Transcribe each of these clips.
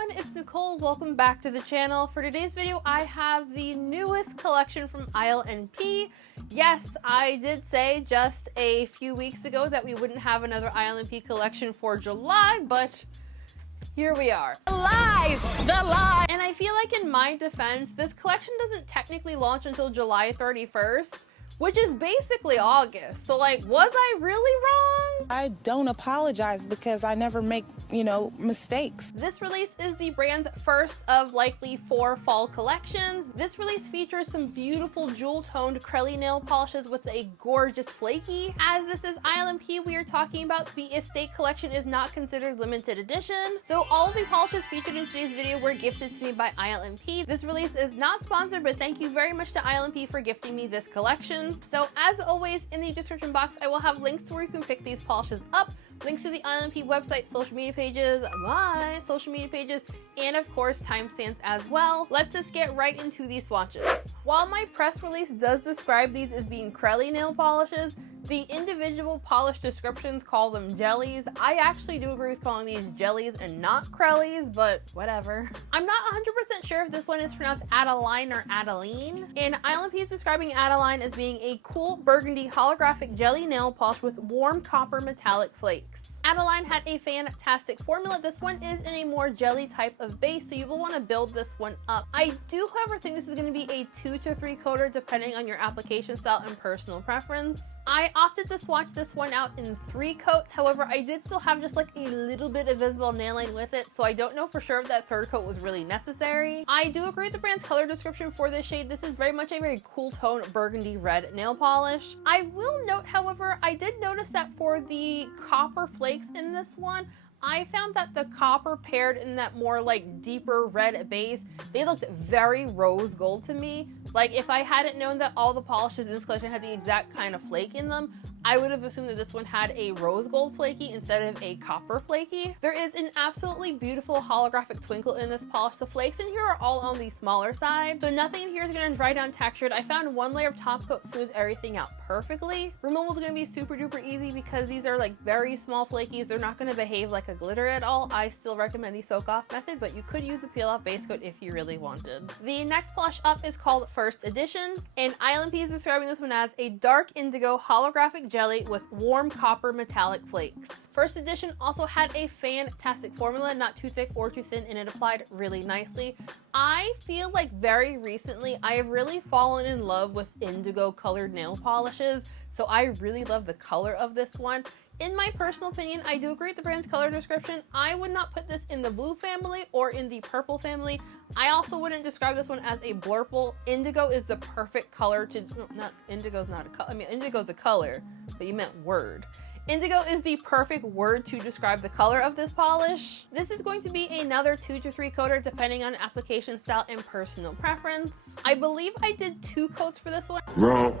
everyone, it's Nicole. Welcome back to the channel. For today's video, I have the newest collection from ILNP. Yes, I did say just a few weeks ago that we wouldn't have another ILNP collection for July, but here we are. Lies! The lie! And I feel like in my defense, this collection doesn't technically launch until July 31st, which is basically August. So like, was I really wrong? I don't apologize because I never make, mistakes. This release is the brand's first of likely 4 fall collections. This release features some beautiful jewel-toned Crelly nail polishes with a gorgeous flaky. As this is ILNP, we are talking about the Estate collection is not considered limited edition. So all of the polishes featured in today's video were gifted to me by ILNP. This release is not sponsored, but thank you very much to ILNP for gifting me this collection. So as always, in the description box, I will have links to where you can pick these polishes up, links to the ILNP website, social media pages, my social media pages, and of course timestamps as well. Let's just get right into these swatches. While my press release does describe these as being Crelly nail polishes, the individual polish descriptions call them jellies. I actually do agree with calling these jellies and not Crellys, but whatever. I'm not 100% sure if this one is pronounced Adaline or Adaline. And ILNP is describing Adaline as being a cool burgundy holographic jelly nail polish with warm copper metallic flakes. Adaline had a fantastic formula. This one is in a more jelly type of base, so you will want to build this one up. I do, however, think this is going to be a 2 to 3 coater depending on your application style and personal preference. I opted to swatch this one out in 3 coats. However, I did still have just like a little bit of visible nail line with it, so I don't know for sure if that 3rd coat was really necessary. I do agree with the brand's color description for this shade. This is very much a very cool tone burgundy red nail polish. I will note, however, I did notice that for the copper flakes in this one, I found that the copper paired in that more like deeper red base, they looked very rose gold to me. Like if I hadn't known that all the polishes in this collection had the exact kind of flake in them, I would have assumed that this one had a rose gold flaky instead of a copper flaky. There is an absolutely beautiful holographic twinkle in this polish. The flakes in here are all on the smaller side, so nothing in here is going to dry down textured. I found one layer of top coat smooth everything out perfectly. Removal is going to be super duper easy because these are like very small flakies. They're not going to behave like a glitter at all. I still recommend the soak off method, but you could use a peel off base coat if you really wanted. The next polish up is called First Edition, and ILNP is describing this one as a dark indigo holographic jelly with warm copper metallic flakes. First Edition also had a fantastic formula, not too thick or too thin, and it applied really nicely. I feel like very recently I have really fallen in love with indigo colored nail polishes, so I really love the color of this one. In my personal opinion, I do agree with the brand's color description. I would not put this in the blue family or in the purple family. I also wouldn't describe this one as a blurple. Indigo is the perfect color to, indigo's not a color. I mean, indigo's a color, but you meant word. Indigo is the perfect word to describe the color of this polish. This is going to be another 2 to 3 coater depending on application style and personal preference. I believe I did 2 coats for this one. Wrong.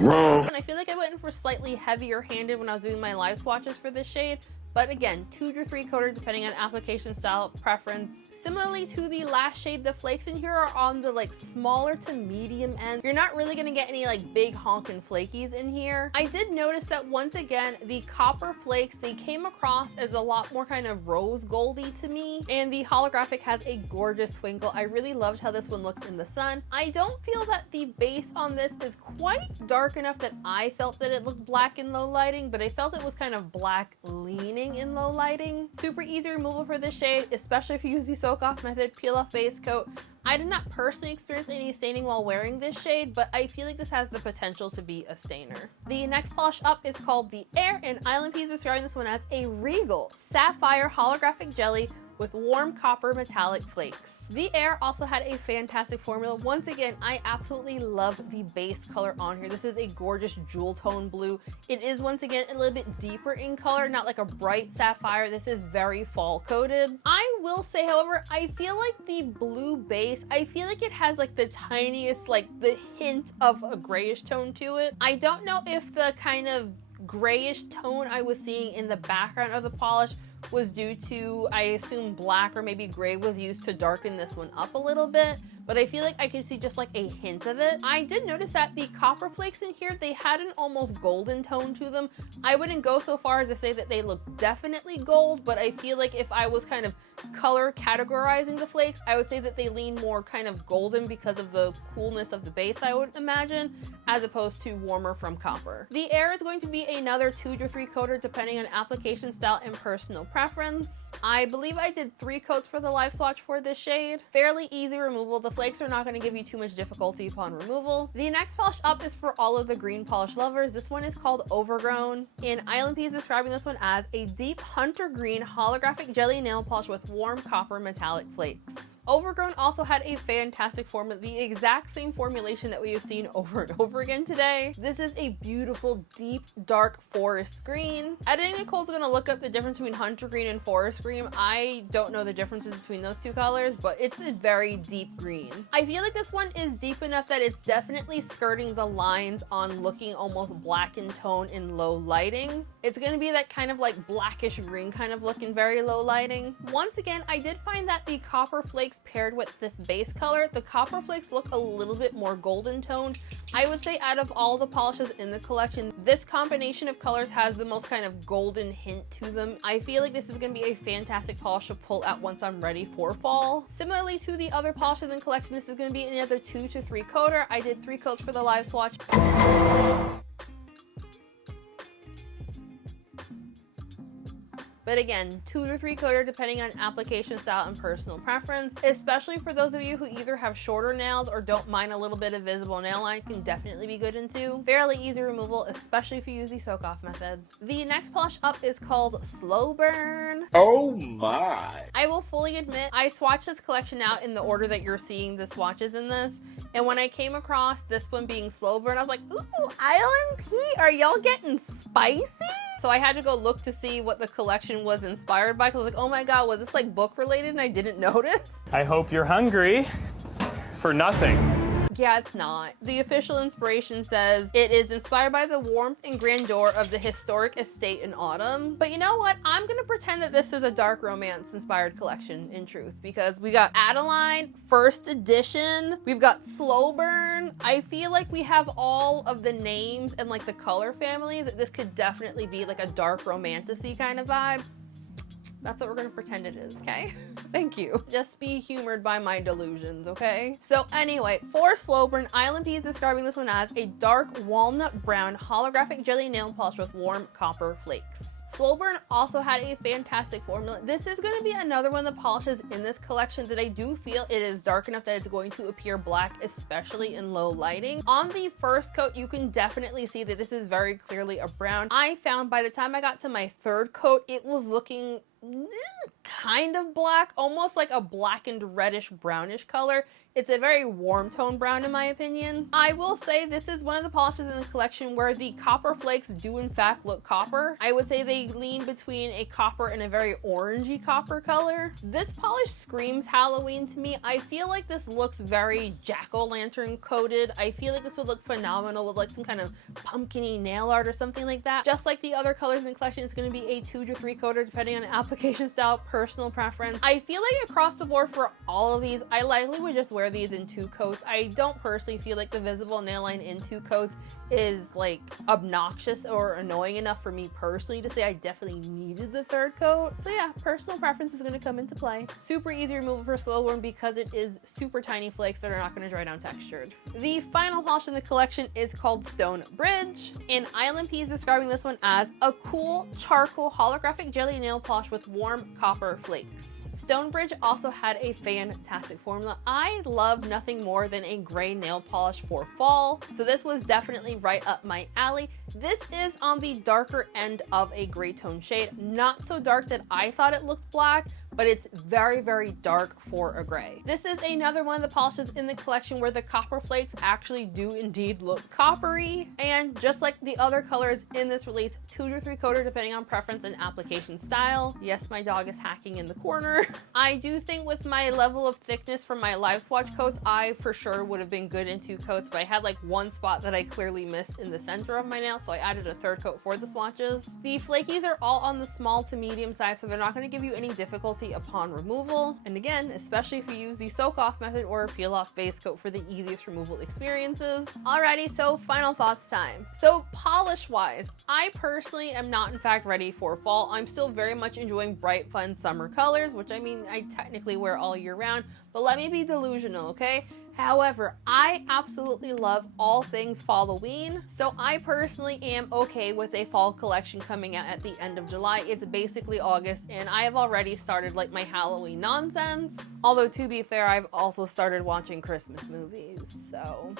And I feel like I went in for slightly heavier handed when I was doing my live swatches for this shade. But again, 2 to 3 coater depending on application style preference. Similarly to the last shade, the flakes in here are on the like smaller to medium end. You're not really gonna get any like big honkin' flakies in here. I did notice that once again, the copper flakes, they came across as a lot more kind of rose goldy to me. And the holographic has a gorgeous twinkle. I really loved how this one looked in the sun. I don't feel that the base on this is quite dark enough that I felt that it looked black in low lighting, but I felt it was kind of black leaning in low lighting. Super easy removal for this shade, especially if you use the soak off method, peel off base coat. I did not personally experience any staining while wearing this shade, but I feel like this has the potential to be a stainer. The next polish up is called the Air, and ILNP is describing this one as a regal sapphire holographic jelly with warm copper metallic flakes. The Air also had a fantastic formula. Once again, I absolutely love the base color on here. This is a gorgeous jewel tone blue. It is once again a little bit deeper in color, not like a bright sapphire. This is very fall coated. I will say, however, I feel like the blue base, I feel like it has like the tiniest, like the hint of a grayish tone to it. I don't know if the kind of grayish tone I was seeing in the background of the polish was due to, I assume, black or maybe gray was used to darken this one up a little bit, but I feel like I can see just like a hint of it. I did notice that the copper flakes in here, they had an almost golden tone to them. I wouldn't go so far as to say that they look definitely gold, but I feel like if I was kind of color categorizing the flakes, I would say that they lean more kind of golden because of the coolness of the base, I would imagine, as opposed to warmer from copper. The air is going to be another 2 to 3 coater depending on application style and personal preference. I believe I did 3 coats for the live swatch for this shade. Fairly easy removal. The flakes are not going to give you too much difficulty upon removal. The next polish up is for all of the green polish lovers. This one is called Overgrown, and ILNP is describing this one as a deep hunter green holographic jelly nail polish with warm copper metallic flakes. Overgrown also had a fantastic formula, the exact same formulation that we have seen over and over again today. This is a beautiful, deep, dark forest green. I think Nicole's gonna look up the difference between hunter green and forest green. I don't know the differences between those two colors, but it's a very deep green. I feel like this one is deep enough that it's definitely skirting the lines on looking almost black in tone in low lighting. It's gonna be that kind of like blackish green kind of look in very low lighting. Once again, I did find that the copper flakes paired with this base color, the copper flakes look a little bit more golden toned. I would say out of all the polishes in the collection, this combination of colors has the most kind of golden hint to them. I feel like this is going to be a fantastic polish to pull out once I'm ready for fall. Similarly to the other polishes in the collection, this is going to be another 2 to 3 coater. I did 3 coats for the live swatch. But again, 2 to 3 coater depending on application style and personal preference, especially for those of you who either have shorter nails or don't mind a little bit of visible nail line, can definitely be good into. Fairly easy removal, especially if you use the soak off method. The next polish up is called Slow Burn. Oh my. I will fully admit, I swatched this collection out in the order that you're seeing the swatches in this. And when I came across this one being Slow Burn, I was like, ooh, ILNP, are y'all getting spicy? So I had to go look to see what the collection was inspired by, because I was like, oh my god, was this like book related and I didn't notice? I hope you're hungry for nothing. Yeah, it's not. The official inspiration says it is inspired by the warmth and grandeur of the historic estate in autumn. But you know what? I'm gonna pretend that this is a dark romance inspired collection in truth, because we got Adaline, first edition, we've got Slow Burn. I feel like we have all of the names and like the color families. This could definitely be like a dark romantasy kind of vibe. That's what we're gonna pretend it is, okay? Thank you. Just be humored by my delusions, okay? So anyway, for Slow Burn, ILNP is describing this one as a dark walnut brown holographic jelly nail polish with warm copper flakes. Slow Burn also had a fantastic formula. This is going to be another one of the polishes in this collection that I do feel it is dark enough that it's going to appear black, especially in low lighting. On the first coat, you can definitely see that this is very clearly a brown. I found by the time I got to my third coat, it was looking kind of black, almost like a blackened reddish brownish color. It's a very warm tone brown in my opinion. I will say this is one of the polishes in the collection where the copper flakes do in fact look copper. I would say they lean between a copper and a very orangey copper color. This polish screams Halloween to me. I feel like this looks very jack-o'-lantern coated. I feel like this would look phenomenal with like some kind of pumpkin-y nail art or something like that. Just like the other colors in the collection, it's going to be a 2 to 3 coater depending on application style, personal preference. I feel like across the board for all of these, I likely would just wear these in 2 coats. I don't personally feel like the visible nail line in 2 coats is like obnoxious or annoying enough for me personally to say I definitely needed the 3rd coat. So yeah, personal preference is going to come into play. Super easy removal for Slow Burn because it is super tiny flakes that are not going to dry down textured. The final polish in the collection is called Stone Bridge, and ILNP is describing this one as a cool charcoal holographic jelly nail polish with warm copper flakes. Stone Bridge also had a fantastic formula. I love nothing more than a gray nail polish for fall, so this was definitely right up my alley. This is on the darker end of a gray tone shade, not so dark that I thought it looked black, but it's very, very dark for a gray. This is another one of the polishes in the collection where the copper flakes actually do indeed look coppery. And just like the other colors in this release, 2 to 3 coater depending on preference and application style. Yes, my dog is hacking in the corner. I do think with my level of thickness from my live swatch coats, I for sure would have been good in 2 coats, but I had like one spot that I clearly missed in the center of my nail, so I added a 3rd coat for the swatches. The flakies are all on the small to medium size, so they're not going to give you any difficulty upon removal. And again, especially if you use the soak off method or peel off base coat for the easiest removal experiences. Alrighty, so final thoughts time. So polish wise, I personally am not in fact ready for fall. I'm still very much enjoying bright, fun summer colors, which I mean, I technically wear all year round, but let me be delusional, okay? However, I absolutely love all things Halloween, so I personally am okay with a fall collection coming out at the end of July. It's basically August, and I have already started like my Halloween nonsense. Although to be fair, I've also started watching Christmas movies, so...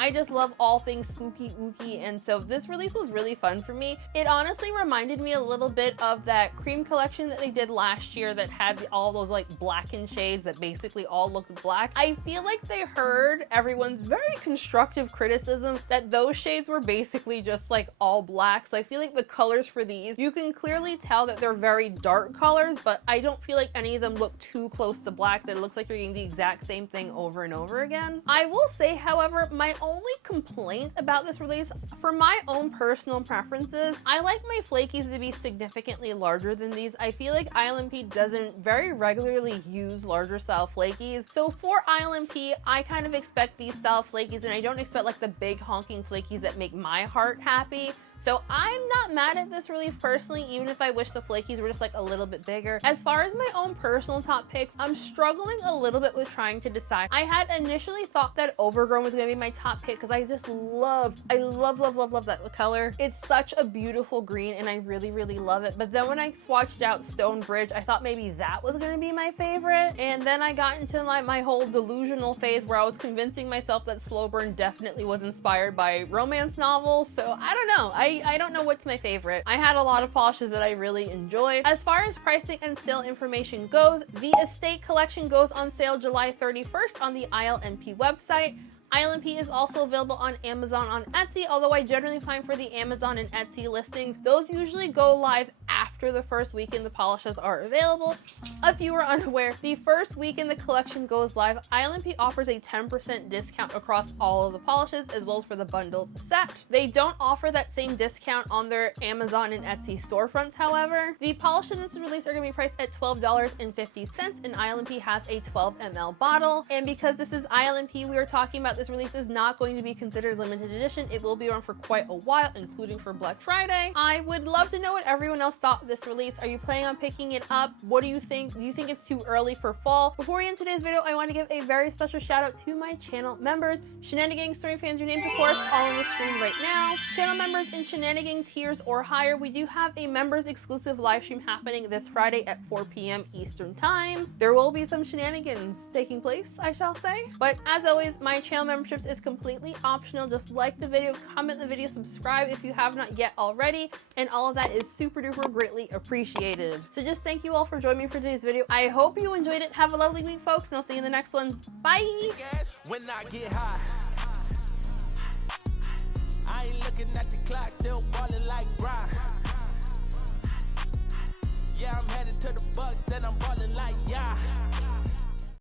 I just love all things spooky ooky, and so this release was really fun for me. It honestly reminded me a little bit of that cream collection that they did last year that had all those like blackened shades that basically all looked black. I feel like they heard everyone's very constructive criticism that those shades were basically just like all black. So I feel like the colors for these, you can clearly tell that they're very dark colors, but I don't feel like any of them look too close to black that it looks like you're getting the exact same thing over and over again. I will say, however, my only complaint about this release, for my own personal preferences, I like my flakies to be significantly larger than these. I feel like ILNP doesn't very regularly use larger style flakies. So for ILNP, I kind of expect these style flakies, and I don't expect like the big honking flakies that make my heart happy. So I'm not mad at this release personally, even if I wish the flakies were just like a little bit bigger. As far as my own personal top picks, I'm struggling a little bit with trying to decide. I had initially thought that Overgrown was gonna be my top pick because I just love that color. It's such a beautiful green and I really, really love it. But then when I swatched out Stone Bridge, I thought maybe that was gonna be my favorite. And then I got into like my whole delusional phase where I was convincing myself that Slow Burn definitely was inspired by romance novels. So I don't know. I don't know what's my favorite. I had a lot of polishes that I really enjoyed. As far as pricing and sale information goes, the Estate Collection goes on sale July 31st on the ILNP website. ILNP is also available on Amazon on Etsy, although I generally find for the Amazon and Etsy listings, those usually go live after the first weekend the polishes are available. If you are unaware, the first weekend the collection goes live, ILNP offers a 10% discount across all of the polishes as well as for the bundled set. They don't offer that same discount on their Amazon and Etsy storefronts, however. The polishes in this release are going to be priced at $12.50 and ILNP has a 12 ml bottle. And because this is ILNP, we are talking about this release is not going to be considered limited edition. It will be around for quite a while, including for Black Friday. I would love to know what everyone else thought of this release. Are you planning on picking it up? What do you think? Do you think it's too early for fall? Before we end today's video, I want to give a very special shout out to my channel members. Shenanigang Story fans, your names of course all on the screen right now. Channel members in Shenanigang tiers or higher, we do have a members exclusive live stream happening this Friday at 4 p.m. Eastern time. There will be some shenanigans taking place, I shall say. But as always, my channel memberships is completely optional. Just like the video, comment the video, subscribe if you have not yet already, and all of that is super duper greatly appreciated. So just thank you all for joining me for today's video. I hope you enjoyed it. Have a lovely week, folks, and I'll see you in the next one. Bye! When I get high, I ain't looking at the clock, still ballin' like Brian. Yeah, I'm headed to the Bucks, then I'm ballin' like yeah.